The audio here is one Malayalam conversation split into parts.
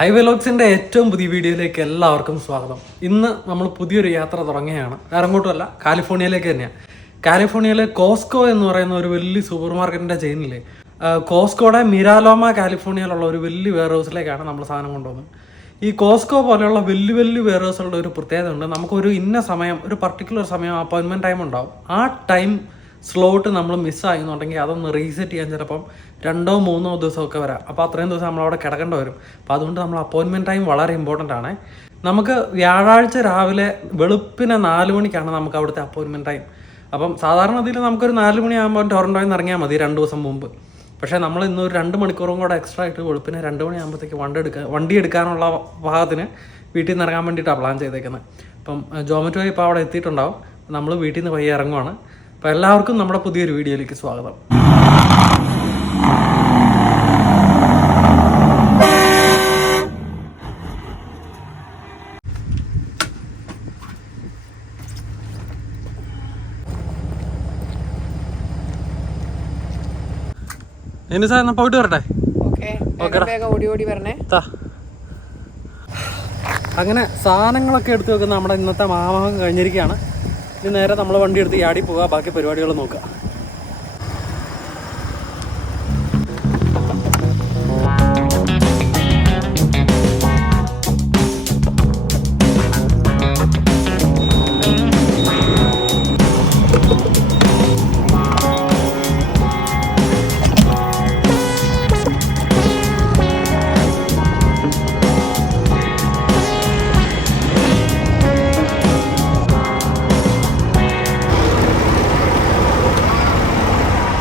ഹൈവേ ലോക്സിൻ്റെ ഏറ്റവും പുതിയ വീഡിയോയിലേക്ക് എല്ലാവർക്കും സ്വാഗതം. ഇന്ന് നമ്മൾ പുതിയൊരു യാത്ര തുടങ്ങുകയാണ്. വേറെ എങ്ങോട്ടുമല്ല, കാലിഫോർണിയയിലേക്ക് തന്നെയാണ്. കാലിഫോർണിയയിലെ കോസ്കോ എന്ന് പറയുന്ന ഒരു വലിയ സൂപ്പർ മാർക്കറ്റിൻ്റെ ചെയിനിലെ കോസ്കോയുടെ മിരാലോമ കാലിഫോർണിയയിലുള്ള ഒരു വലിയ വെയർ ഹൗസിലേക്കാണ് നമ്മൾ സാധനം കൊണ്ടുവന്നത്. ഈ കോസ്കോ പോലെയുള്ള വലിയ വലിയ വെയർ ഹൗസുകളുടെ ഒരു പ്രത്യേകത ഉണ്ട്. നമുക്കൊരു ഇന്ന സമയം, ഒരു പർട്ടിക്കുലർ സമയം അപ്പോയിൻമെൻറ്റ് ടൈം ഉണ്ടാവും. ആ ടൈം സ്ലോട്ട് നമ്മൾ മിസ്സായെന്നുണ്ടെങ്കിൽ അതൊന്ന് റീസെറ്റ് ചെയ്യാൻ ചിലപ്പം 2-3 ദിവസമൊക്കെ വരാം. അപ്പോൾ അത്രയും ദിവസം നമ്മളവിടെ കിടക്കേണ്ടി വരും. അപ്പോൾ അതുകൊണ്ട് നമ്മൾ അപ്പോയിൻമെൻറ്റ് ടൈം വളരെ ഇമ്പോർട്ടൻ്റ് ആണ്. നമുക്ക് വ്യാഴാഴ്ച രാവിലെ വെളുപ്പിനെ 4 മണിക്കാണ് നമുക്ക് അവിടുത്തെ അപ്പോയിൻമെൻറ്റ് ടൈം. അപ്പം സാധാരണ ഇതിൽ നമുക്കൊരു 4 മണിയാകുമ്പോൾ ടൊറൻറ്റോയിൽ നിന്ന് ഇറങ്ങിയാൽ മതി 2 ദിവസം മുമ്പ്. പക്ഷേ നമ്മൾ ഇന്നൊരു 2 മണിക്കൂറും കൂടെ എക്സ്ട്രാ ആയിട്ട് വെളുപ്പിനെ 2 മണിയാകുമ്പോഴത്തേക്ക് വണ്ടി എടുക്കാനുള്ള ഭാഗത്തിന് വീട്ടിൽ നിന്ന് ഇറങ്ങാൻ വേണ്ടിയിട്ടാണ് പ്ലാൻ ചെയ്തേക്കുന്നത്. അപ്പം ജോമറ്റോ ഇപ്പോൾ അവിടെ എത്തിയിട്ടുണ്ടാവും. നമ്മൾ വീട്ടിൽ നിന്ന് പയ്യെ ഇറങ്ങുവാണ്. അപ്പോൾ എല്ലാവർക്കും നമ്മുടെ പുതിയൊരു വീഡിയോയിലേക്ക് സ്വാഗതം. ഇനി സാർ എന്നാൽ പോയിട്ട് വരട്ടെ. അങ്ങനെ സാധനങ്ങളൊക്കെ എടുത്തു വെക്കുന്ന നമ്മുടെ ഇന്നത്തെ മാമകം കഴിഞ്ഞിരിക്കുകയാണ്. ഇനി നേരെ നമ്മൾ വണ്ടി എടുത്ത് യാടി പോവുക, ബാക്കി പരിപാടികൾ നോക്കുക.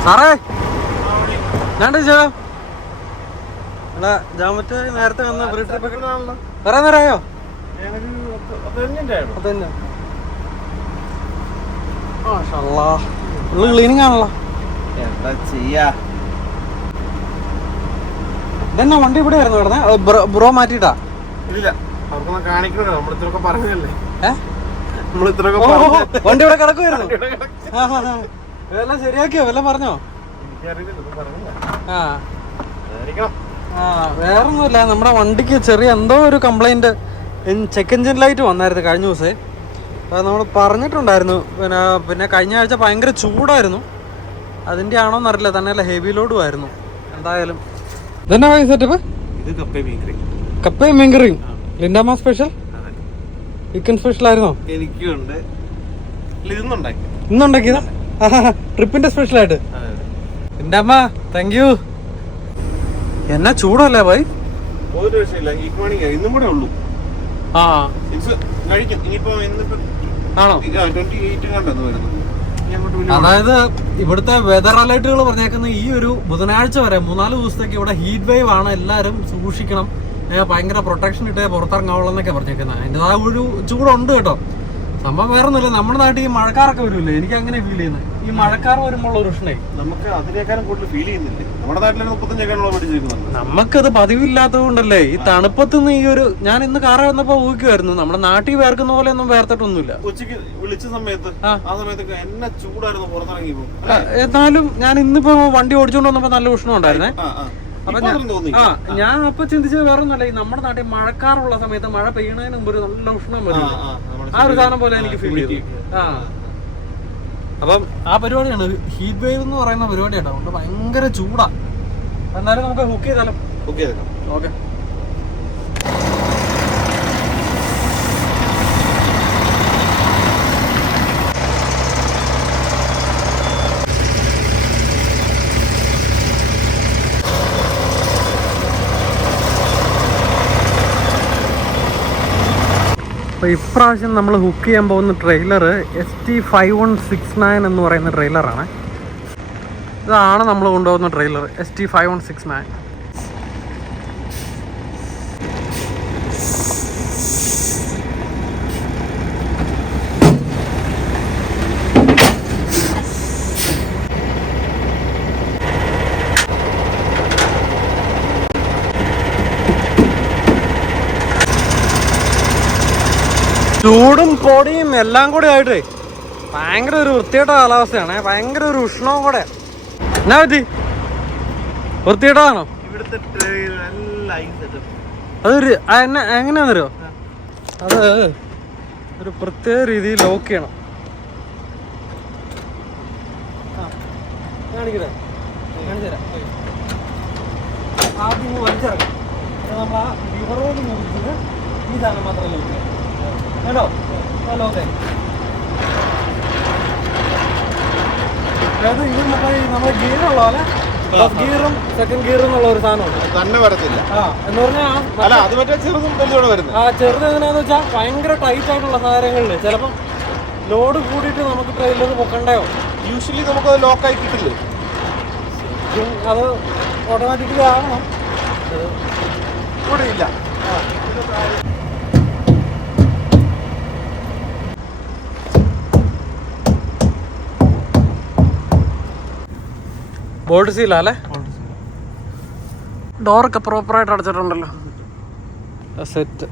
സാറേ, ഞാൻ ജാമറ്റ് നേരത്തെ വന്ന ഫ്രീ ട്രിപ്പ് പറയാൻ നേരമായോ? ഫുള്ള് ക്ലീനിങ് ആണല്ലോ. എന്താ ചെയ്യാ? ഇതെന്നാ വണ്ടി ഇവിടെ ആയിരുന്നു കിടന്നേ? ബ്രോ മാറ്റിട്ടാ? ഇല്ല, അവർക്കൊന്നും കാണിക്കണോ? നമ്മളിത്രയൊക്കെ പറഞ്ഞതല്ലേ. വണ്ടി ഇവിടെ കിടക്കുമായിരുന്നു. എല്ലാം ശരിയാക്കിയോ? വല്ലതും പറഞ്ഞോ? വേറൊന്നുമില്ല, നമ്മുടെ വണ്ടിക്ക് ചെറിയ എന്തോ ഒരു കംപ്ലൈന്റ്, ചെക്ക് എഞ്ചിൻ ലൈറ്റ് വന്നായിരുന്നു കഴിഞ്ഞ ദിവസേ. അത് നമ്മൾ പറഞ്ഞിട്ടുണ്ടായിരുന്നു. പിന്നെ കഴിഞ്ഞ ആഴ്ച ഭയങ്കര ചൂടായിരുന്നു, അതിൻ്റെ ആണോന്നറിയില്ല. തന്നെയല്ല, ഹെവി ലോഡും ആയിരുന്നു. എന്തായാലും ഇതെന്നാ സെറ്റപ്പ്? കപ്പയും മീൻകറിയും. ലിൻഡാമ്മ സ്പെഷ്യൽ, ചിക്കൻ സ്പെഷ്യൽ ആയിരുന്നോ? എനിക്കുണ്ട്. ഇന്നുണ്ടാക്കിയതാ ട്രിപ്പിന്റെ സ്പെഷ്യലായിട്ട്. എന്റെ അമ്മ, താങ്ക് യു. എന്നാ ചൂടല്ലേ ഭായി? ഒരു രക്ഷയില്ല. ഇന്നും കൂടെ ഉള്ളൂ. ആ, ആണോ? അതായത് ഇവിടുത്തെ വെതർ അലേർട്ടുകൾ പറഞ്ഞേക്കുന്ന ഈ ഒരു ബുധനാഴ്ച വരെ 3-4 ദിവസത്തേക്ക് ഇവിടെ ഹീറ്റ് വേവ് ആണ്. എല്ലാവരും സൂക്ഷിക്കണം, ഭയങ്കര പ്രൊട്ടക്ഷൻ ഇട്ടേ പുറത്തിറങ്ങാവുള്ളൂ എന്നൊക്കെ പറഞ്ഞേക്കുന്നത്. അതിൻ്റെതായ ഒരു ചൂടുണ്ട് കേട്ടോ. സംഭവം വേറെ ഒന്നുമില്ല, നമ്മുടെ നാട്ടിൽ ഈ മഴക്കാറൊക്കെ വരുമല്ലേ, എനിക്ക് അങ്ങനെ ഫീൽ ചെയ്യുന്നത്. ഈ മഴക്കാർ വരുമ്പോൾ ഒരു ഉഷ്ണേ നമുക്ക് അതിനേക്കാളും കൂടുതൽ ഫീൽ ചെയ്യുന്നില്ലേ? നമ്മുടെ നാട്ടിൽ 35 നമുക്കത് പതിവില്ലാത്തത് കൊണ്ടല്ലേ. ഈ തണുപ്പത്തുനിന്ന് ഈ ഒരു, ഞാൻ ഇന്ന് കാറ വന്നപ്പോ ഊഹിക്കുമായിരുന്നു, നമ്മുടെ നാട്ടിൽ വേർക്കുന്ന പോലെ ഒന്നും വേർത്തിട്ടൊന്നുമില്ല. ഉച്ചക്ക് വിളിച്ച സമയത്ത് ആ സമയത്തൊക്കെ എന്നെ ചൂടായിരുന്നു പുറത്തിറങ്ങിയപ്പോ. എന്നാലും ഞാൻ ഇന്നിപ്പോ വണ്ടി ഓടിച്ചോണ്ട് വന്നപ്പോ നല്ല ഉഷ്ണം ഉണ്ടായിരുന്നേ. അപ്പൊ ഞാൻ അപ്പൊ ചിന്തിച്ചത് വേറെ ഒന്നല്ല, ഈ നമ്മുടെ നാട്ടിൽ മഴക്കാറുള്ള സമയത്ത് മഴ പെയ്യണതിന് മുമ്പ് ഒരു നല്ല ഉഷ്ണം വരും. ആ ഒരു സാധനം പോലെ എനിക്ക് ഫീൽ ചെയ്തു. അപ്പം ആ പരിപാടിയാണ് ഹീറ്റ് വേവ് എന്ന് പറയുന്ന പരിപാടി കേട്ടോ. അതുകൊണ്ട് ഭയങ്കര ചൂടാ. എന്നാലും നമുക്ക് ഹുക്ക് ചെയ്താലോ? ഓക്കെ. അപ്പോൾ ഇപ്രാവശ്യം നമ്മൾ ഹുക്ക് ചെയ്യാൻ പോകുന്ന ട്രെയിലർ ST5169 എന്ന് പറയുന്ന ട്രെയിലറാണ്. ഇതാണ് നമ്മൾ കൊണ്ടുപോകുന്ന ട്രെയിലർ, ST5169. ചൂടും പൊടിയും എല്ലാം കൂടി ആയിട്ട് ഭയങ്കര ഒരു വൃത്തികെട്ട കാലാവസ്ഥയാണ്. ഭയങ്കര ഒരു ഉഷ്ണവും കൂടെ. എന്നാ പറ്റി? വൃത്തികെട്ടതാണോ? ഇവിടുത്തെ അതൊരു എങ്ങനെയാണെന്നറിയോ, അത് ഒരു പ്രത്യേക രീതിയിൽ ലോക്ക് ചെയ്യണം. കാണിക്കട്ടെ, കാണിച്ചു തരാം. ആദ്യം വലിച്ചിറങ്ങാം. നമ്മൾ ആ ലിവറോട് നോക്കിയിട്ട് ഈ സാധനം മാത്രമേ ലോക്ക് ചെയ്യാം കേട്ടോ. ലോക്ക് അതായത് ഇത് നമ്മുടെ ഗിയറുള്ള പോലെ ഫസ്റ്റ് ഗിയറും സെക്കൻഡ് ഗിയറും എന്നുള്ള ഒരു സാധനമുണ്ട്. തന്നെ വരത്തില്ല. എന്ന് പറഞ്ഞാൽ അത് മറ്റേ ചെറുതും വലിയോടെ വരുന്നത്. ചെറുത് എങ്ങനെയാന്ന് വെച്ചാൽ ഭയങ്കര ടൈറ്റ് ആയിട്ടുള്ള സാധനങ്ങളിൽ ചിലപ്പം ലോഡ് കൂടിയിട്ട് നമുക്ക് ട്രെയിലർ പൊക്കണ്ടയോ. യൂഷ്വലി നമുക്കത് ലോക്കായി കിട്ടില്ലേ, അത് ഓട്ടോമാറ്റിക്കലി ആകണം. ഇവിടെ ഇല്ല. ബോൾട്ട് സീലല്ലേ, ഡോറൊക്കെ പ്രോപ്പറായിട്ട് അടച്ചിട്ടുണ്ടല്ലോ. സെറ്റ്.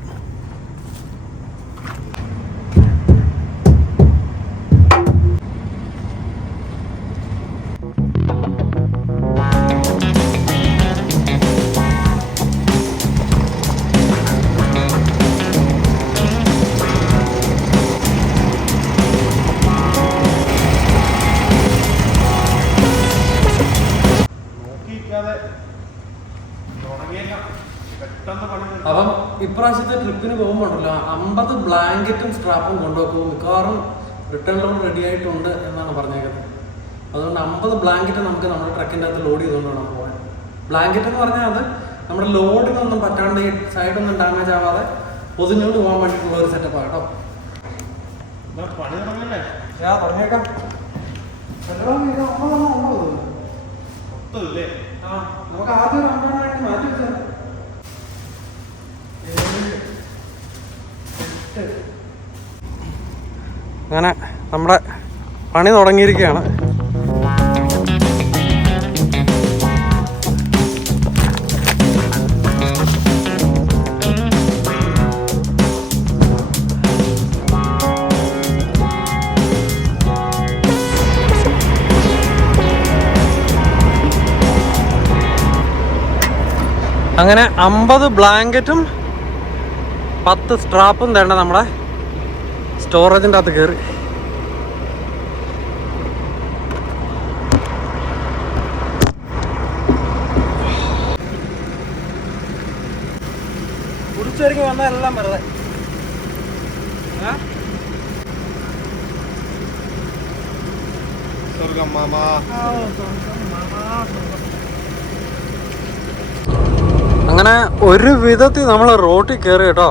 അപ്പം ഇപ്രാവശ്യത്തെ ട്രിപ്പിന് പോകുമ്പോണ്ടല്ലോ 50 ബ്ലാങ്കറ്റും സ്ട്രാപ്പും കൊണ്ടുവെക്കും. മിക്കവാറും റിട്ടേൺ ലോഡ് റെഡി ആയിട്ടുണ്ട് എന്നാണ് പറഞ്ഞേക്കുന്നത്. അതുകൊണ്ട് 50 ബ്ലാങ്കറ്റ് നമുക്ക് നമ്മുടെ ട്രക്കിൻ്റെ അകത്ത് ലോഡ് ചെയ്തുകൊണ്ട് വേണം പോകാൻ. ബ്ലാങ്കറ്റ് എന്ന് പറഞ്ഞാൽ അത് നമ്മുടെ ലോഡിനൊന്നും പറ്റാണ്ട് സൈഡൊന്നും ഡാമേജ് ആവാതെ പൊതിഞ്ഞുകൊണ്ട് പോകാൻ വേണ്ടിയിട്ടുള്ള ഒരു സെറ്റപ്പാണ് കേട്ടോ. പണി തുടങ്ങല്ലേ? തുടങ്ങിയേക്കാം. നമുക്ക് ആദ്യം ഒരു 50 മാറ്റി വെച്ചാൽ അങ്ങനെ നമ്മുടെ പണി തുടങ്ങിയിരിക്കുകയാണ്. അങ്ങനെ 50 ബ്ലാങ്കറ്റും 10 സ്ട്രാപ്പും തേണ്ട നമ്മുടെ സ്റ്റോറേജിൻ്റെ അകത്ത് കയറി. കുടിച്ചൊരുക്കി വന്നാൽ എല്ലാം വെറുതെ. സ്വർഗം മാമാ. അങ്ങനെ ഒരു വിധത്തിൽ നമ്മൾ റോട്ടിൽ കയറി കേട്ടോ.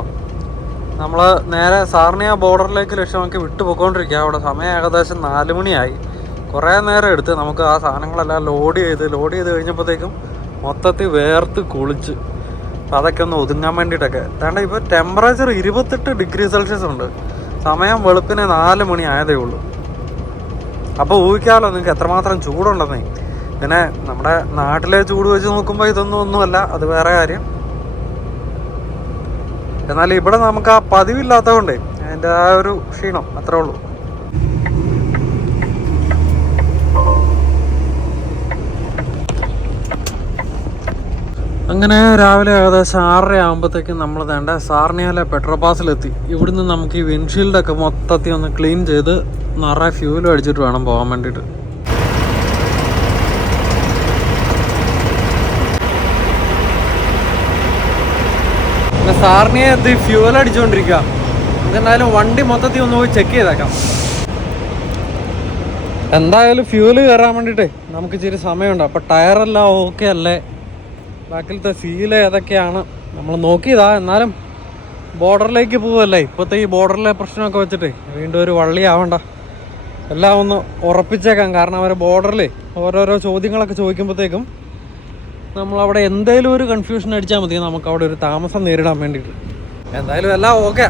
നമ്മൾ നേരെ സാർണിയ ബോർഡറിലേക്ക് ലക്ഷ്യമാക്കി വിട്ടുപോയിക്കൊണ്ടിരിക്കുക. അവിടെ സമയം ഏകദേശം 4 മണിയായി. കുറേ നേരം എടുത്ത് നമുക്ക് ആ സാധനങ്ങളെല്ലാം ലോഡ് ചെയ്ത് കഴിഞ്ഞപ്പോഴത്തേക്കും മൊത്തത്തിൽ വേർത്ത് കുളിച്ച്. അപ്പോൾ അതൊക്കെ ഒന്ന് ഒതുങ്ങാൻ വേണ്ടിയിട്ടൊക്കെ വേണ്ട. ഇപ്പോൾ ടെമ്പറേച്ചർ 28 ഡിഗ്രി സെൽഷ്യസ് ഉണ്ട്. സമയം വെളുപ്പിന് 4 മണി ആയതേ ഉള്ളൂ. അപ്പോൾ ഊഹിക്കാമല്ലോ നിങ്ങൾക്ക് എത്രമാത്രം ചൂടുണ്ടെന്നേ. പിന്നെ നമ്മുടെ നാട്ടിലെ ചൂട് വെച്ച് നോക്കുമ്പോൾ ഒന്നുമല്ല, അത് വേറെ കാര്യം. എന്നാൽ ഇവിടെ നമുക്ക് ആ പതിവില്ലാത്തതുകൊണ്ട് അതിൻ്റെ ആ ഒരു ക്ഷീണം അത്രേ ഉള്ളൂ. അങ്ങനെ രാവിലെ ഏകദേശം 6:30 ആകുമ്പോഴത്തേക്കും നമ്മൾ വേണ്ട സാർണിയയിലെ പെട്രോപാസിലെത്തി. ഇവിടുന്ന് നമുക്ക് ഈ വിൻഷീൽഡൊക്കെ മൊത്തത്തിൽ ഒന്ന് ക്ലീൻ ചെയ്ത് നിറയെ ഫ്യൂലും അടിച്ചിട്ട് വേണം പോകാൻ വേണ്ടിയിട്ട്. സാറിനെ എത്തി ഫ്യൂവൽ അടിച്ചുകൊണ്ടിരിക്കുക. എന്തായാലും വണ്ടി മൊത്തത്തിൽ ഒന്ന് പോയി ചെക്ക് ചെയ്തേക്കാം. എന്തായാലും ഫ്യൂവൽ കയറാൻ വേണ്ടിയിട്ട് നമുക്ക് ഇച്ചിരി സമയമുണ്ട്. അപ്പോൾ ടയറെല്ലാം ഓക്കെ അല്ലേ, ബാക്കിലത്തെ സീല് ഏതൊക്കെയാണ് നമ്മൾ നോക്കിയതാ. എന്നാലും ബോർഡറിലേക്ക് പോവല്ലേ, ഇപ്പോഴത്തെ ഈ ബോർഡറിലെ പ്രശ്നമൊക്കെ വെച്ചിട്ട് വീണ്ടും ഒരു വള്ളി ആവണ്ട. എല്ലാം ഒന്ന് ഉറപ്പിച്ചേക്കാം. കാരണം അവർ ബോർഡറിൽ ഓരോരോ ചോദ്യങ്ങളൊക്കെ ചോദിക്കുമ്പോഴത്തേക്കും നമ്മളവിടെ എന്തെങ്കിലും ഒരു കൺഫ്യൂഷൻ അടിച്ചാൽ മതി നമുക്ക് അവിടെ ഒരു താമസം നേരിടാൻ വേണ്ടിയിട്ട്. എന്തായാലും എല്ലാം ഓക്കെ.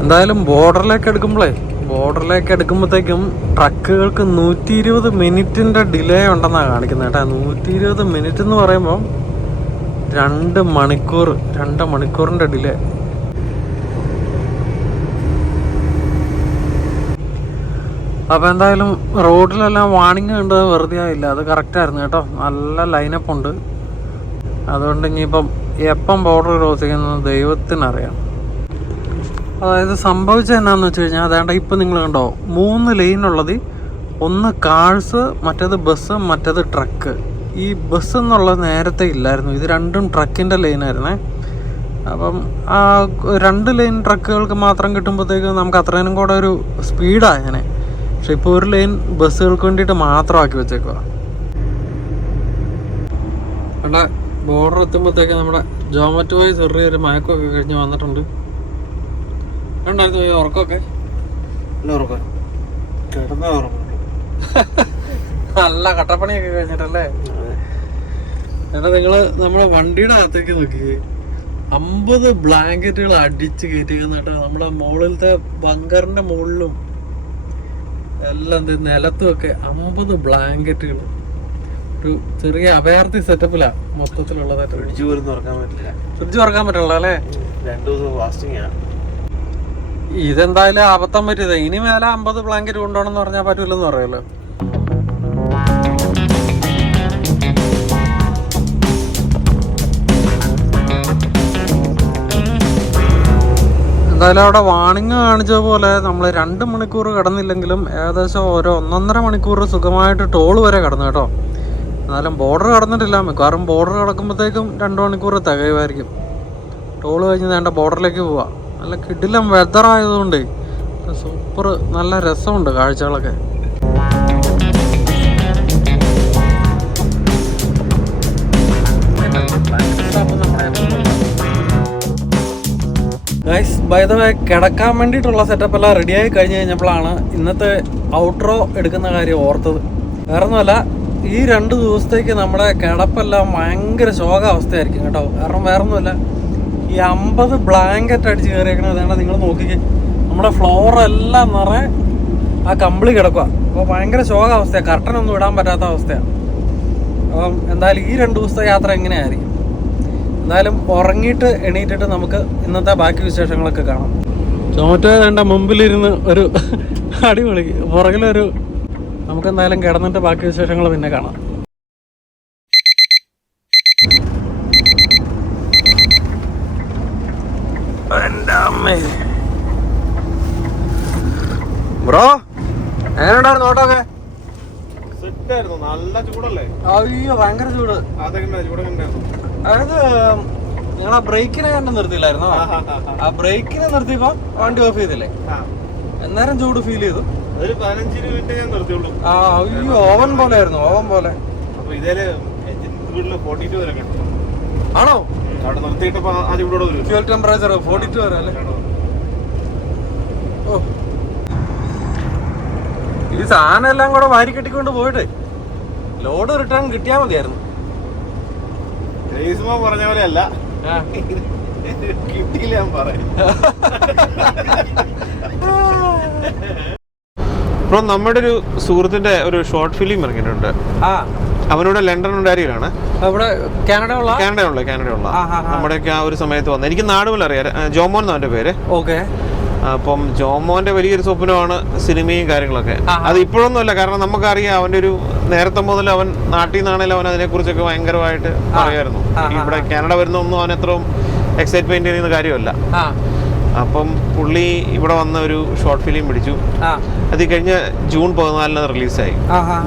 എന്തായാലും ബോർഡറിലേക്ക് എടുക്കുമ്പോഴത്തേക്കും ട്രക്കുകൾക്ക് 120 മിനിറ്റിൻ്റെ ഡിലേ ഉണ്ടെന്നാണ് കാണിക്കുന്നത് കേട്ടോ. 120 മിനിറ്റ് എന്ന് പറയുമ്പോൾ 2 മണിക്കൂറിൻ്റെ ഡിലേ. അപ്പോൾ എന്തായാലും റോഡിലെല്ലാം വാണിംഗ് കണ്ടത് വെറുതെ ആയില്ല, അത് കറക്റ്റായിരുന്നു കേട്ടോ. നല്ല ലൈനപ്പ് ഉണ്ട്. അതുകൊണ്ട് ഇനിയിപ്പം എപ്പം ബോർഡർ ക്രോസ് ചെയ്യുന്നത് ദൈവത്തിനറിയാം. അതായത് സംഭവിച്ചത് എന്നാന്ന് വെച്ച് കഴിഞ്ഞാൽ അതേണ്ട ഇപ്പം നിങ്ങൾ കണ്ടോ 3 ലൈനുള്ളത്, ഒന്ന് കാഴ്സ്, മറ്റേത് ബസ്, മറ്റേത് ട്രക്ക്. ഈ ബസ് എന്നുള്ളത് നേരത്തെ ഇല്ലായിരുന്നു, ഇത് രണ്ടും ട്രക്കിൻ്റെ ലൈനായിരുന്നേ. അപ്പം ആ 2 ലൈൻ ട്രക്കുകൾക്ക് മാത്രം കിട്ടുമ്പോഴത്തേക്ക് നമുക്ക് അത്രയും കൂടെ ഒരു സ്പീഡായനെ. പക്ഷെ ഇപ്പോൾ 1 ലൈൻ ബസ്സുകൾക്ക് വേണ്ടിയിട്ട് മാത്രമാക്കി വെച്ചേക്കുക. അവിടെ ബോർഡർ എത്തുമ്പോഴത്തേക്ക് നമ്മുടെ ജോമറ്റ് പോയി ചെറിയൊരു മയക്കമൊക്കെ കഴിഞ്ഞ് വന്നിട്ടുണ്ട്. ഉണ്ടായിരുന്നു പോയി ഉറക്കമൊക്കെ നല്ല കട്ടപ്പണിയൊക്കെ കഴിഞ്ഞിട്ടല്ലേ. എന്നാ നിങ്ങള് നമ്മുടെ വണ്ടിയുടെ അകത്തേക്ക് നോക്കിയേ, 50 ബ്ലാങ്കറ്റുകൾ അടിച്ച് കയറ്റിക്കുന്ന കേട്ടോ. നമ്മുടെ മുകളിലത്തെ ബങ്കറിന്റെ മുകളിലും എല്ലാം നിലത്തും ഒക്കെ 50 ബ്ലാങ്കറ്റുകൾ. ഒരു ചെറിയ അഭയാർത്ഥി സെറ്റപ്പിലാ മൊത്തത്തിലുള്ളതായിട്ട്. ഫ്രിഡ്ജ് പോലും തുറക്കാൻ പറ്റില്ല. ഫ്രിഡ്ജ് തുറക്കാൻ പറ്റില്ല അല്ലേ? 2 ദിവസം ഫാസ്റ്റിംഗ് ആണ്. ഇതെന്തായാലും അബദ്ധം പറ്റിയത്. ഇനി മേലെ 50 ബ്ലാങ്കറ്റ് കൊണ്ടുപോകണമെന്ന് പറഞ്ഞാൽ പറ്റൂലെന്ന് പറയുമല്ലോ. എന്തായാലും അവിടെ വാണിംഗ് കാണിച്ച പോലെ നമ്മൾ 2 മണിക്കൂർ കിടന്നില്ലെങ്കിലും ഏകദേശം 1.5 മണിക്കൂർ സുഖമായിട്ട് ടോൾ വരെ കിടന്നു കേട്ടോ. എന്നാലും ബോർഡർ കടന്നിട്ടില്ല. മിക്കവാറും ബോർഡർ കിടക്കുമ്പോഴത്തേക്കും 2 മണിക്കൂർ തികയുമായിരിക്കും. ടോൾ കഴിഞ്ഞ് വേണ്ട ബോർഡറിലേക്ക് പോവാം. നല്ല കിടിലം വെതർ ആയതുകൊണ്ട് സൂപ്പർ, നല്ല രസമുണ്ട് കാഴ്ചകളൊക്കെ. ഗൈസ്, ബൈ ദ വേ, കിടക്കാൻ വേണ്ടിയിട്ടുള്ള സെറ്റപ്പ് എല്ലാം റെഡിയായി കഴിഞ്ഞ് കഴിഞ്ഞപ്പോഴാണ് ഇന്നത്തെ ഔട്ട്രോ എടുക്കുന്ന കാര്യം ഓർത്തത്. വേറെ ഒന്നുമല്ല, ഈ 2 ദിവസത്തേക്ക് നമ്മുടെ കിടപ്പെല്ലാം ഭയങ്കര ശോകാവസ്ഥയായിരിക്കും കേട്ടോ. കാരണം വേറെ ഒന്നുമല്ല, ഈ 50 ബ്ലാങ്കറ്റ് അടിച്ച് കയറിയേക്കണത് അതേണ്ട നിങ്ങൾ നോക്കിക്കേ. നമ്മുടെ ഫ്ലോറെല്ലാം നിറയെ ആ കമ്പിളി കിടക്കുക. അപ്പോൾ ഭയങ്കര ശോകാവസ്ഥയാണ്, കർട്ടനൊന്നും ഇടാൻ പറ്റാത്ത അവസ്ഥയാണ്. അപ്പം എന്തായാലും ഈ 2 ദിവസത്തെ യാത്ര എങ്ങനെയായിരിക്കും. എന്തായാലും ഉറങ്ങിയിട്ട് എണീറ്റിട്ട് നമുക്ക് ഇന്നത്തെ ബാക്കി വിശേഷങ്ങളൊക്കെ കാണാം. ചുമറ്റ വേണ്ട മുമ്പിലിരുന്ന് ഒരു അടിപൊളി, പുറകിലൊരു, നമുക്ക് എന്തായാലും കിടന്നിട്ട് ബാക്കി വിശേഷങ്ങൾ പിന്നെ കാണാം. ബ്രോ എങ്ങനെയുണ്ടായിരുന്നു ഓട്ടോക്കെ? സെറ്റായിരുന്നു. നല്ല ചൂടല്ലേ? അയ്യോ ഭയങ്കര ചൂട്. അതായത് നിങ്ങളാ ബ്രേക്കിനെ കണ്ട് നിർത്തിയില്ലായിരുന്നോ? ആ ബ്രേക്കിനെ നിർത്തിയപ്പോ വണ്ടി ഓഫ് ചെയ്തില്ലേ, എന്നേരം ചൂട് ഫീൽ ചെയ്തു. ഒരു 15 മിനിറ്റ് ഞാൻ നിർത്തിയുള്ളൂ. ആ അയ്യോ ഓവൻ പോലെ ആയിരുന്നു, ഓവൻ പോലെ. അപ്പൊ ഇതേല് സ്പീഡില് 42 വരെ കിട്ടും. ആണോ? അവിടെ നിർത്തിയിട്ടപ്പോ ആ ചൂടോടെ വരും. ഫ്യൂൽ ടെമ്പറേച്ചർ 42 വരെ അല്ലേ? ഓ, ഈ സാധനം എല്ലാം കൂടെ വാരി കെട്ടിക്കൊണ്ട് പോയിട്ട് ലോഡ് റിട്ടേൺ കിട്ടിയാൽ മതിയായിരുന്നു. പറഞ്ഞ പോലെ അല്ല, കിട്ടിയില്ല ഞാൻ പറയാം. ഇപ്പൊ നമ്മുടെ ഒരു സുഹൃത്തിന്റെ ഒരു ഷോർട്ട് ഫിലിം ഇറങ്ങിയിട്ടുണ്ട്. അവനോട് ലണ്ടൻ ഉണ്ടായിരിക്കലാണ്. കാനഡയുള്ള നമ്മുടെയൊക്കെ ആ ഒരു സമയത്ത് വന്നത്. എനിക്ക് നാടുപോലെ അറിയാം. ജോമോൻ എന്നാ അവന്റെ പേര്. ഓക്കെ. അപ്പം ജോമോന്റെ വലിയൊരു സ്വപ്നമാണ് സിനിമയും കാര്യങ്ങളൊക്കെ. അത് ഇപ്പോഴൊന്നും അല്ല, കാരണം നമുക്കറിയാം അവന്റെ ഒരു നേരത്തെ മുതൽ അവൻ നാട്ടിൽ നിന്നാണെങ്കിലും അവൻ അതിനെ കുറിച്ചൊക്കെ ഭയങ്കരമായിട്ട് പറയായിരുന്നു. ഇവിടെ കാനഡ വരുന്നൊന്നും അവൻ എത്രയും എക്സൈറ്റ്മെന്റ് ചെയ്യുന്ന കാര്യമല്ല. അപ്പം പുള്ളി ഇവിടെ വന്ന ഒരു ഷോർട്ട് ഫിലിം പിടിച്ചു. അത് കഴിഞ്ഞ ജൂൺ 14 റിലീസായി.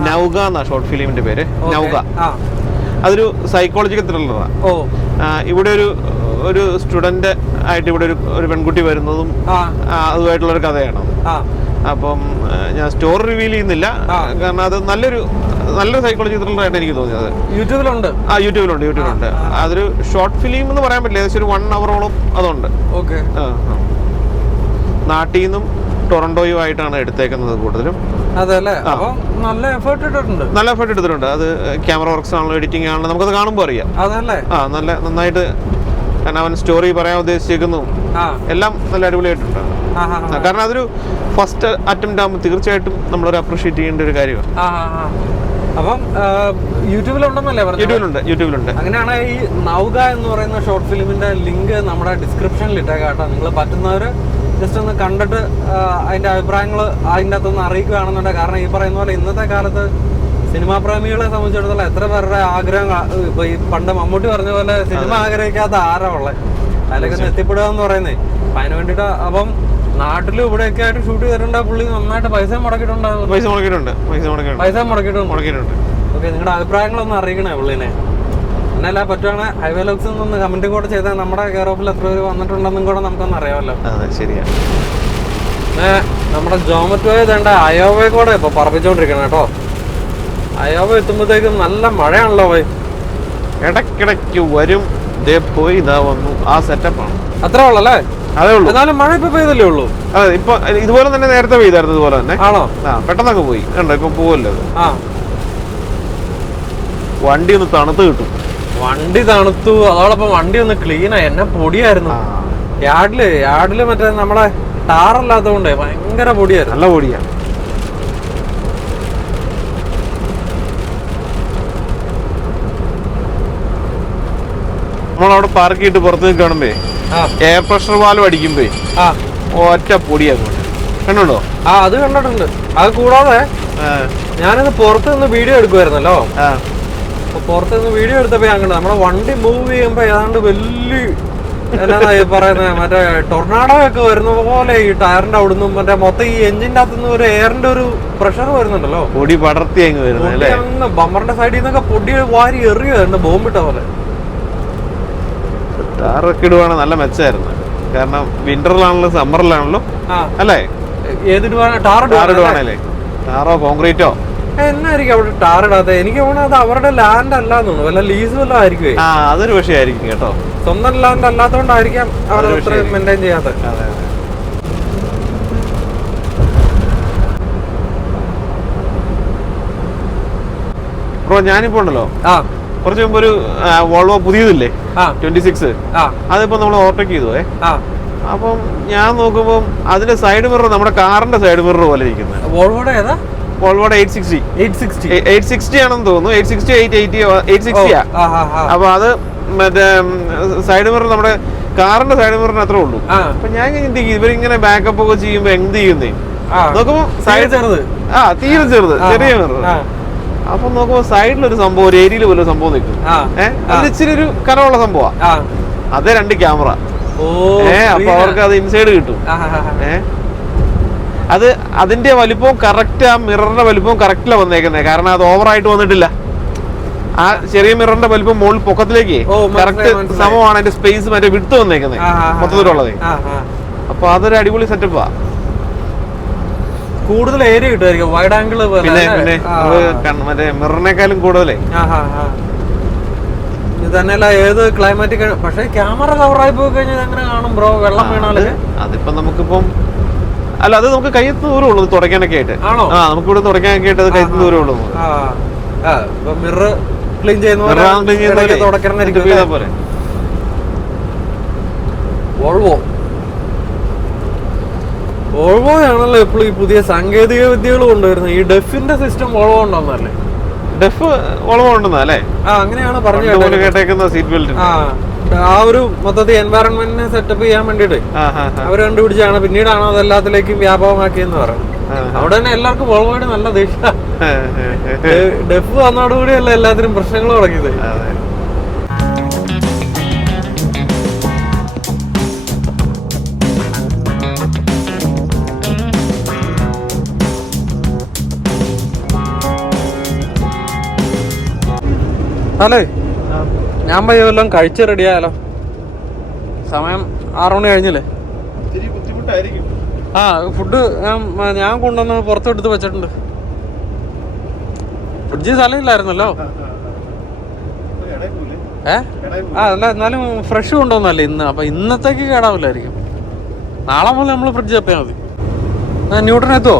നൗക എന്നാ ഷോർട്ട് ഫിലിമിന്റെ പേര്, നൗക. അതൊരു സൈക്കോളജിക്കൽ ത്രില്ലറാണ്. ഇവിടെ ഒരു സ്റ്റുഡന്റ് ആയിട്ട് ഇവിടെ ഒരു പെൺകുട്ടി വരുന്നതും അതുമായിട്ടുള്ളൊരു കഥയാണ്. അപ്പം ഞാൻ സ്റ്റോറി റിവീൽ ചെയ്യുന്നില്ല, കാരണം അത് നല്ലൊരു സൈക്കോളജി ത്രില്ലർ ആയിട്ട് എനിക്ക് തോന്നിയത്. യൂട്യൂബിലുണ്ട്. അതൊരു ഷോർട്ട് ഫിലിം എന്ന് പറയാൻ പറ്റില്ല, ഏകദേശം ഒരു 1 അവറോളം അതുണ്ട്. നാട്ടിൽ നിന്നും ടൊറന്റോയും ആയിട്ടാണ് എടുത്തേക്കുന്നത് കൂടുതലും. നല്ല എഫേർട്ട് എടുത്തിട്ടുണ്ട്. അത് ക്യാമറ വർക്ക്സ് ആണല്ലോ, എഡിറ്റിംഗ് ആണല്ലോ, നമുക്കത് കാണുമ്പോൾ അറിയാം. നല്ല നന്നായിട്ട്, കാരണം അവൻ സ്റ്റോറി പറയാൻ ഉദ്ദേശിക്കുന്നു എല്ലാം നല്ല അടിപൊളിയായിട്ടുണ്ട്. കാരണം അതൊരു ഫസ്റ്റ് അറ്റംപ്റ്റ് ആകുമ്പോൾ തീർച്ചയായിട്ടും നമ്മളൊരു അപ്രീഷിയേറ്റ് ചെയ്യേണ്ട ഒരു കാര്യമാണ്. അപ്പം യൂട്യൂബിലുണ്ട്. അങ്ങനെയാണ് ഈ നൗക എന്ന് പറയുന്ന ഷോർട്ട് ഫിലിമിന്റെ ലിങ്ക് നമ്മുടെ ഡിസ്ക്രിപ്ഷനിൽ ഇട്ടേക്കാം കേട്ടോ. നിങ്ങൾ പറ്റുന്നവര് ജസ്റ്റ് ഒന്ന് കണ്ടിട്ട് അതിൻ്റെ അഭിപ്രായങ്ങൾ അതിൻ്റെ അകത്തൊന്ന് അറിയിക്കുകയാണെന്നുണ്ടെങ്കിൽ, കാരണം ഈ പറയുന്ന പോലെ ഇന്നത്തെ കാലത്ത് സിനിമാ പ്രേമികളെ സംബന്ധിച്ചിടത്തോളം എത്ര പേരുടെ ആഗ്രഹം, ഇപ്പൊ ഈ പണ്ട് മമ്മൂട്ടി പറഞ്ഞ പോലെ സിനിമ ആഗ്രഹിക്കാത്ത ആരാ ഉള്ളത്, അതിലൊക്കെ ഒന്ന് എത്തിപ്പെടുക എന്ന് പറയുന്നേ. അപ്പൊ അതിന് വേണ്ടിട്ട് അപ്പം നാട്ടിലും ഇവിടെയൊക്കെ ആയിട്ട് ഷൂട്ട് ചെയ്തിട്ടുണ്ട്. പുള്ളി നന്നായിട്ട് പൈസ മുടക്കിയിട്ടുണ്ട്. ഓക്കെ, നിങ്ങളുടെ അഭിപ്രായങ്ങളൊന്നും അറിയിക്കണേ പുള്ളിനെ. എന്നല്ല പറ്റുവാണെങ്കിൽ ഹൈവേ ലോക്സിൽ നിന്ന് കമന്റും കൂടെ ചെയ്താൽ നമ്മുടെ കെയർ ഓഫിൽ എത്ര പേര് വന്നിട്ടുണ്ടെന്നും കൂടെ നമുക്കൊന്ന് അറിയാമല്ലോ. ശരിയാണ്. നമ്മുടെ ജോമറ്റോയെ വേണ്ട അയോവയെ കൂടെ ഇപ്പൊ പറപ്പിച്ചോണ്ടിരിക്കണം കേട്ടോ. അയോവ എത്തുമ്പോഴത്തേക്കും നല്ല മഴയാണല്ലോ പോയി. ഇടയ്ക്കിടയ്ക്ക് വരും, പോയി ഇതാ വന്നു, ആ സെറ്റപ്പാണ്. അത്രേ ഉള്ളല്ലേ? അതേ ഉള്ളൂ. എന്നാലും മഴ ഇപ്പൊ പെയ്തല്ലേ ഉള്ളൂ. അതെ, ഇപ്പൊ ഇതുപോലെ തന്നെ നേരത്തെ പെയ്തായിരുന്നു. ഇതുപോലെ തന്നെ. ആണോ? പെട്ടെന്നൊക്കെ പോയി. കണ്ടോ, ഇപ്പൊ പോവല്ലോ. വണ്ടി ഒന്ന് തണുത്ത് കിട്ടും. വണ്ടി തണുത്തു, അതോടൊപ്പം വണ്ടി ഒന്ന് ക്ലീനായി. എന്നെ പൊടിയായിരുന്നു യാർഡില് മറ്റേ നമ്മളെ ടാറല്ലാത്തതുകൊണ്ട് ഭയങ്കര പൊടിയായിരുന്നു. നല്ല പൊടിയാ. നമ്മളവിടെ പാർക്ക് ചെയ്തിട്ട് പുറത്ത് നിൽക്കണമ്പേ എയർ പ്രഷർ വാൽവ് അടിക്കുമ്പോ ഒറ്റ പൊടിയാക്കും. കണ്ടോ? അത് കണ്ടിട്ടുണ്ട്. അത് കൂടാതെ ഞാനിന്ന് പുറത്ത് നിന്ന് വീഡിയോ എടുക്കുമായിരുന്നല്ലോ. പുറത്ത് നിന്ന് വീഡിയോ എടുത്തപ്പോ ഞാൻ കണ്ടത് നമ്മുടെ വണ്ടി മൂവ് ചെയ്യുമ്പോ ഏതാണ്ട് വലിയ എന്നാ പറയുന്നത് മറ്റേ ടൊർണാഡോ ഒക്കെ വരുന്ന പോലെ ഈ ടയറിന്റെ അവിടുന്ന് മറ്റേ മൊത്തം ഈ എഞ്ചിന്റെ അകത്തുനിന്ന് ഒരു എയറിന്റെ ഒരു പ്രഷർ വരുന്നുണ്ടല്ലോ. പൊടി പടർത്തി അങ്ങ് ബമ്പറിന്റെ സൈഡിൽ നിന്നൊക്കെ പൊടി വാരി എറിയുമായിരുന്നു, ബോംബിട്ട പോലെ. ടാറൊക്കെ ഇടുവാണെങ്കിൽ നല്ല മെച്ചമായിരുന്നു. കാരണം വിന്ററിലാണല്ലോ സമ്മറിലാണല്ലോ അല്ലേ? ടാറിടുവാണല്ലേ? ടാറോ കോൺക്രീറ്റോ എന്നായിരിക്കും അവിടെ ടാർ ഇടാത്ത? എനിക്ക് തോന്നുന്നത് അത് അവരുടെ ലാൻഡ് അല്ലാന്ന് തോന്നുന്നു. വല്ല ലീസ് വല്ലതും ആയിരിക്കും. അതൊരു വിഷയമായിരിക്കും കേട്ടോ. സ്വന്തം ലാൻഡ് അല്ലാത്തോണ്ടായിരിക്കാം അവർ മെയിൻറ്റെയിൻ ചെയ്യാത്ത. ബ്രോ, ഞാനിപ്പോ ഉണ്ടല്ലോ കുറച്ച് മുമ്പ് ഒരു വോൾവോ പുതിയതില്ലേ 26, അതിപ്പോ നമ്മൾ ഓവർടേക്ക് ചെയ്തു. അപ്പം ഞാൻ നോക്കുമ്പോ അതിന്റെ സൈഡ് മിറർ നമ്മുടെ കാറിന്റെ സൈഡ് മിറർ പോലെ ഇരിക്കുന്നത്. വോൾവോയുടെ ഏതാ? വോൾവോയുടെ 860 ആണെന്ന് തോന്നുന്നു. 860 860 അപ്പൊ അത് മറ്റേ സൈഡ് മിറർ നമ്മുടെ കാറിന്റെ സൈഡ് മിററിന് അത്രേ ഉള്ളൂ. അപ്പൊ ഞാൻ ചിന്തിക്കും ഇവരിങ്ങനെ ബാക്കപ്പ് ഒക്കെ ചെയ്യുമ്പോ എന്ത് ചെയ്യുന്നേ നോക്കുമ്പോ സൈഡ് ചെറുത്, തീരെ ചെറുത്, ചെറിയ മിറർ. അപ്പൊ നോക്കുമ്പോ സൈഡിലൊരു സംഭവം, ഒരു ഏരിയയിൽ പോലെ സംഭവം നിൽക്കും. അത് ഇച്ചിരി ഒരു കനമുള്ള സംഭവം. അതേ 2 ക്യാമറ. അപ്പൊ അവർക്ക് അത് ഇൻസൈഡ് കിട്ടും. അത് അതിന്റെ വലിപ്പവും കറക്റ്റ്, ആ മിററിന്റെ വലിപ്പവും കറക്റ്റിലാ വന്നേക്കുന്നത്. കാരണം അത് ഓവറായിട്ട് വന്നിട്ടില്ല. ആ ചെറിയ മിററിന്റെ വലിപ്പം മുകളിൽ പൊക്കത്തിലേക്ക് കറക്റ്റ് സമമാണ്. അതിന്റെ സ്പേസ് മറ്റേ വിട്ട് വന്നേക്കുന്നത് മൊത്തത്തിലുള്ളത്. അപ്പൊ അതൊരു അടിപൊളി സെറ്റപ്പാ. കൂടുതൽ ഏരിയ കിട്ടുമായിരിക്കും വൈഡ് ആംഗിൾ. പിന്നെ മറ്റേ മിററിനേക്കാളും കൂടുതലേ ഇത് തന്നെയല്ല ഏത് ക്ലൈമാറ്റിക്. പക്ഷെ ക്യാമറ കവറായി പോയി കഴിഞ്ഞാൽ എങ്ങനെ കാണും ബ്രോ? വെള്ളം വീണാല് അതിപ്പോ നമുക്കിപ്പം അല്ല, അത് നമുക്ക് കയ്യെത്തുന്ന ദൂരം ഉള്ളൂ തുടയ്ക്കാനൊക്കെ ആയിട്ട്. നമുക്ക് ഇവിടെ തുടയ്ക്കാനൊക്കെ ആയിട്ട് അത് കയ്യെത്തുന്ന ദൂരം ഉള്ളൂ. മിറർ ക്ലീൻ ചെയ്യുന്ന പോലെ. വോൾവോ ആണല്ലോ എപ്പോഴും ഈ പുതിയ സാങ്കേതിക വിദ്യകൾ കൊണ്ടുവരുന്നത്. ഈ ഡെഫിന്റെ സിസ്റ്റം വോൾവോ ഉണ്ടോന്നല്ലേ? ഡെഫ് വോൾവോ ഉണ്ടെന്നല്ലേ? അങ്ങനെയാണ് പറഞ്ഞു കേട്ടേക്കുന്ന. സീറ്റ് ബെൽറ്റ് ആ ഒരു മൊത്തത്തിൽ എൻവയറൺമെന്റിനെ സെറ്റപ്പ് ചെയ്യാൻ വേണ്ടിട്ട് അവർ കണ്ടുപിടിച്ചാണ്. പിന്നീടാണ് അത് എല്ലാത്തിലേക്കും വ്യാപകമാക്കിയെന്ന് പറയുന്നത്. അവിടെ തന്നെ എല്ലാവർക്കും വോൾവോയുടെ നല്ല ദേഷ്യ. ഡെഫ് വന്നതോടുകൂടിയല്ല എല്ലാത്തിനും പ്രശ്നങ്ങൾ തുടങ്ങിയത്. ഹലോ, ഞാൻ പയ്യ വല്ലതും കഴിച്ച് റെഡിയായാലോ? സമയം 6 മണി കഴിഞ്ഞില്ലേ? ഫുഡ് ഞാൻ കൊണ്ടുവന്ന് പുറത്തെടുത്ത് വെച്ചിട്ടുണ്ട്. ഫ്രിഡ്ജിൽ സ്ഥലമില്ലായിരുന്നല്ലോ. അല്ല, എന്നാലും ഫ്രഷ് കൊണ്ടുവന്നല്ലേ ഇന്ന്. അപ്പൊ ഇന്നത്തേക്ക് കേടാവില്ലായിരിക്കും. നാളെ മുതൽ നമ്മൾ ഫ്രിഡ്ജ് വെപ്പിയാൽ മതി. ന്യൂട്രൺ എത്തുമോ?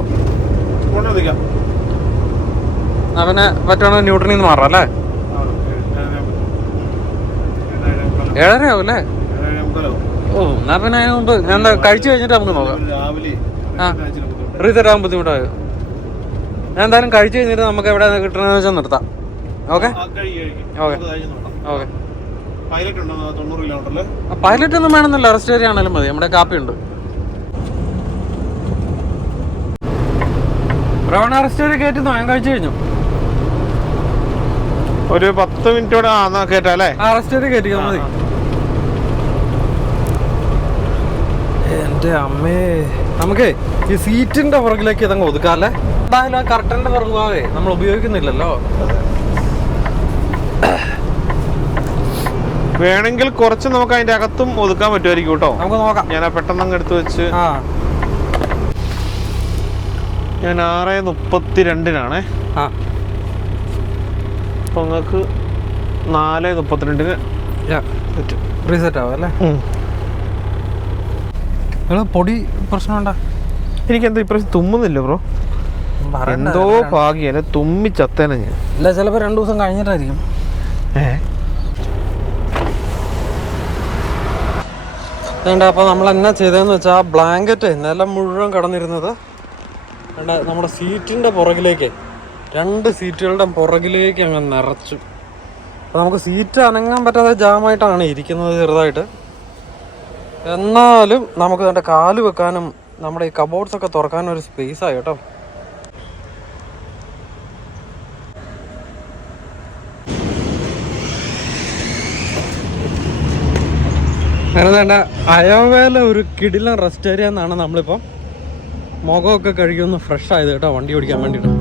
പിന്നെ പറ്റുവാണെങ്കിൽ ന്യൂട്രണിൽ നിന്ന് മാറാം അല്ലേ? 7:30 ആവും അല്ലേ? എന്നാ പിന്നെ അതിന് മുമ്പ് ഞാൻ കഴിച്ചു കഴിഞ്ഞിട്ട് നമുക്ക് നോക്കാം. റീസെറ്റ് ആകാൻ ബുദ്ധിമുട്ടായോ? ഞാൻ എന്തായാലും കഴിച്ചു കഴിഞ്ഞിട്ട് നമുക്ക് എവിടെ കിട്ടണമെന്ന് വെച്ചാൽ നിർത്താം. Okay okay okay. പൈലറ്റ് ഒന്നും വേണമെന്നില്ല, റെസ്റ്റ് ഏരിയ ആണെങ്കിലും മതി. നമ്മുടെ കാപ്പി ഉണ്ട്. റവണ റെസ്റ്റോറൻറ്റ് കയറ്റുന്നു, ഞാൻ കഴിച്ചു കഴിഞ്ഞു. ഒരു 10 മിനിറ്റോടെ കേട്ടാ അല്ലേ? ആ റെസ്റ്റോറൻറ്റ് കയറ്റിയാൽ മതി. എൻ്റെ അമ്മേ, നമുക്കേ ഈ സീറ്റിന്റെ പുറകിലേക്ക് ഇതങ്ങ് ഒതുക്കാല്ലേ. എന്തായാലും ആ കർട്ടന്റെ പുറകുവാവേ നമ്മൾ ഉപയോഗിക്കുന്നില്ലല്ലോ. വേണമെങ്കിൽ കുറച്ച് നമുക്ക് അതിന്റെ അകത്തും ഒതുക്കാൻ പറ്റുമായിരിക്കും കേട്ടോ. നമുക്ക് നോക്കാം. ഞാൻ പെട്ടെന്ന് അങ്ങ് എടുത്ത് വെച്ച്. ഞാൻ 6:32 അപ്പൊ നിങ്ങൾക്ക് 4:32 റീസെറ്റ് ആവും അല്ലേ? പൊടി പ്രശ്നമുണ്ടാ? എനിക്കെന്താ ഇപ്രാവശ്യം തുമ്മുന്നില്ല ബ്രോ. എന്തോ ഭാഗ്യല്ലേ, തുമ്മി ചത്തേനെ ഞാൻ. ഇല്ല, ചിലപ്പോൾ 2 ദിവസം കഴിഞ്ഞിട്ടായിരിക്കും. അപ്പോൾ നമ്മൾ എന്നാ ചെയ്തതെന്ന് വെച്ചാൽ ബ്ലാങ്കറ്റ് നിലം മുഴുവൻ കടന്നിരുന്നത് നമ്മുടെ സീറ്റിൻ്റെ പുറകിലേക്ക്, 2 സീറ്റുകളുടെ പുറകിലേക്ക് അങ്ങ് നിറച്ചു. അപ്പോൾ നമുക്ക് സീറ്റ് അനങ്ങാൻ പറ്റാതെ ജാമായിട്ടാണ് ഇരിക്കുന്നത് ചെറുതായിട്ട്. എന്നാലും നമുക്ക് അതിൻ്റെ കാല് വെക്കാനും നമ്മുടെ ഈ കബോർഡ്സൊക്കെ തുറക്കാനും ഒരു സ്പേസായി കേട്ടോ. അങ്ങനെ തന്നെ അയോവേല ഒരു കിടിലൻ റെസ്റ്റ് ഏരിയ എന്നാണ് നമ്മളിപ്പം മുഖമൊക്കെ കഴുകിയൊന്ന് ഫ്രഷ് ആയത് കേട്ടോ, വണ്ടി ഓടിക്കാൻ വേണ്ടിയിട്ട്.